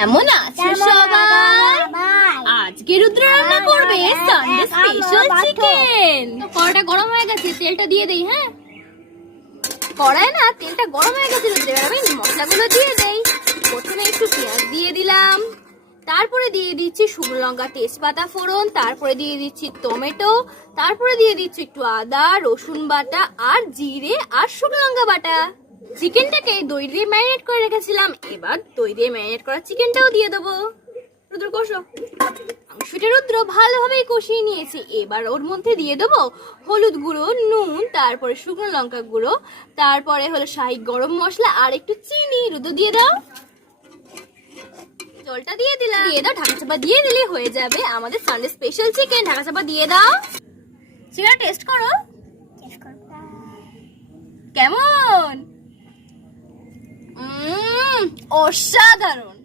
কেমন আছো সবাই? আজকে রুদ্র রান্না করবে সানডে স্পেশাল চিকেন। তো কড়াইটা গরম হয়ে গেছে, তেলটা দিয়ে দেই। হ্যাঁ, কড়াই না তেলটা গরম হয়ে গেছে রুদ্র, এবার আমি মশলাগুলো দিয়ে দেই। প্রথমে একটু পেঁয়াজ দিয়ে দিলাম, তারপরে দিয়ে দিচ্ছি শুকনো লঙ্কা তেজপাতা ফোড়ন, তারপরে দিয়ে দিচ্ছি টমেটো, তারপরে দিয়ে দিচ্ছি একটু আদা রসুন বাটা আর জিরে আর শুকনো লঙ্কা বাটা। চিকেনটাকে দই দিয়ে ম্যারিনেট করে রেখেছিলাম, এবার দই দিয়ে ম্যারিনেট করা চিকেনটাও দিয়ে দেবো। রুদ্র কষো। মাংসটা রুদ্র ভালোভাবে কষিয়ে নিয়েছি, এবার ওর মধ্যে দিয়ে দেবো হলুদ গুঁড়ো, নুন, তারপরে শুকনো লঙ্কা গুঁড়ো, তারপরে হলো শাহি গরম মশলা আর একটু চিনি। রুদ্র দিয়ে দাও, জলটা দিয়ে দিলাম, দিয়ে দাও, ঢাকা চাপা দিয়ে দিলে হয়ে যাবে আমাদের সানডে স্পেশাল চিকেন। ঢাকা চাপা দিয়ে দাও। চিকেন টেস্ট করো, কেমন? অসাধারণ।